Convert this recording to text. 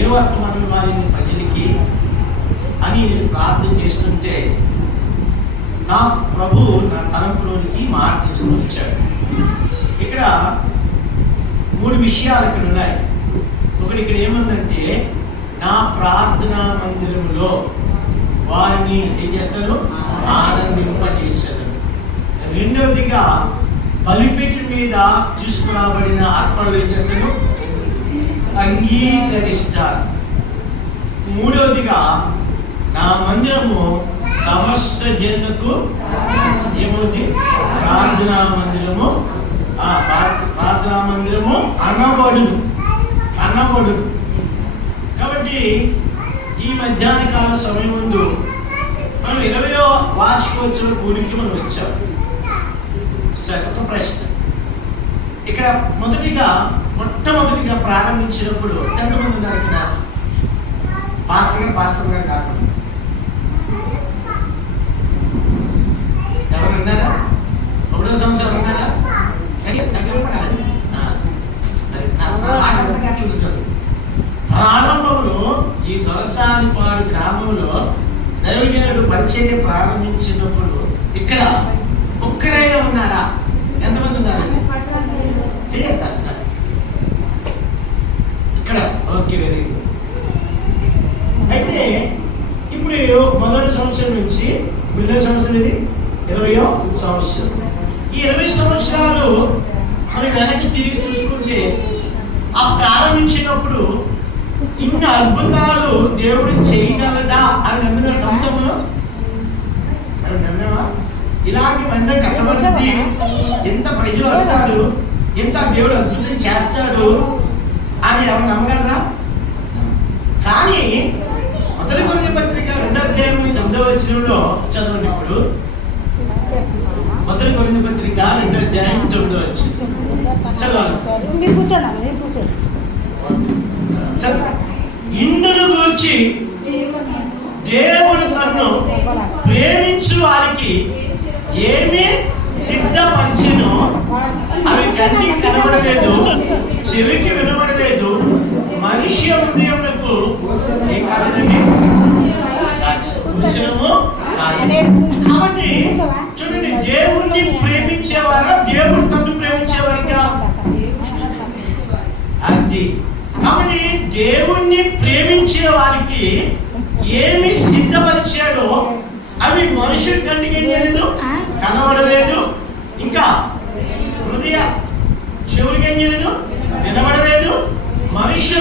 ఏ వర్తమానం ఇవ్వాలి ప్రజలకి అని ప్రార్థన చేస్తుంటే నా ప్రభు నా తలంపులోనికి మాట తీసుకుని వచ్చాడు. ఇక్కడ 3 విషయాలు ఇక్కడ ఉన్నాయి. ఒకటి ఇక్కడ ఏముందంటే, నా ప్రార్థనా మందిరంలో వారిని ఏం చేస్తారు, ఆనందింపజేశారు. రెండవదిగా బలిపీఠ మీద తీసుకురాబడిన అర్పణలు ఏం చేస్తారు, అంగీకరిస్తారు. మూడవదిగా నా మందిరము సమస్త జనులకు ఏమవుతుంది, ప్రార్థనా మందిరము అనబడును. కాబట్టి ఈ మధ్యాహ్న కాల సమయం ముందు మనం 20వ వార్షికోత్సవ కూడికి మనం వచ్చాం. సరే, ఒక ప్రశ్న. ఇక్కడ మొట్టమొదటిగా ప్రారంభించినప్పుడు ఎంతమంది ఉన్నారు ఇక్కడ? పాస్టర్ గారు కాకుండా ఎవరు ఉన్నారా? 1వ సంవత్సరం ఉన్నారా? ప్రారంభంలో ఈ దొరసానిపాడు గ్రామంలో దైవజనుడు పరిచర్య ప్రారంభించినప్పుడు ఇక్కడ ఒక్కరే ఉన్నారా? ఎంతమంది ఉన్నారండి? ఇక్కడ ఓకే, వెరీ గుడ్. అయితే ఇప్పుడు మొదటి సంవత్సరం నుంచి రెండవ సంవత్సరం, ఇది 20వ సంవత్సరం. ఈ 20 సంవత్సరాలు మనం వెనక్కి తిరిగి చూసుకుంటే, ఆ ప్రారంభించినప్పుడు ఇన్ని అద్భుతాలు దేవుడు చేయగలడా అని నమ్ముతాము. ఇలాంటి మంది కష్టపడింది, ఎంత ప్రజలు వస్తారు, ఎంత దేవుడు అద్భుతం చేస్తాడు అని ఎవరు నమ్మగలరా? కానీ మొదటి కొరింథీ పత్రిక 2వ అధ్యాయం 9వ వచనంలో చదవండి. ఇప్పుడు మొదటి కొరింథీ పత్రిక 2వ అధ్యాయం 9వ వచనం చదవాలి. ఇందును గూర్చి దేవుడు తన్ను ప్రేమించు వారికి ఏమి సిద్ధపరిచినో అవి కంటికి కనబడలేదు, చెవికి వినబడలేదు, మనిషి హృదయములకు ఏ కారణమే కాబట్టి చూడండి, దేవుణ్ణి ప్రేమించేవారా, దేవుడు తను ప్రేమించేవారిగా? అది కాబట్టి దేవుణ్ణి ప్రేమించే వారికి ఏమి సిద్ధపరిచాడో అవి మనుషుల కంటికి ఏం చేయలేదు, కనబడలేదు, ఇంకా హృదయ చెవులకి ఏం చేయలేదు, వినబడలేదు, మనుష్య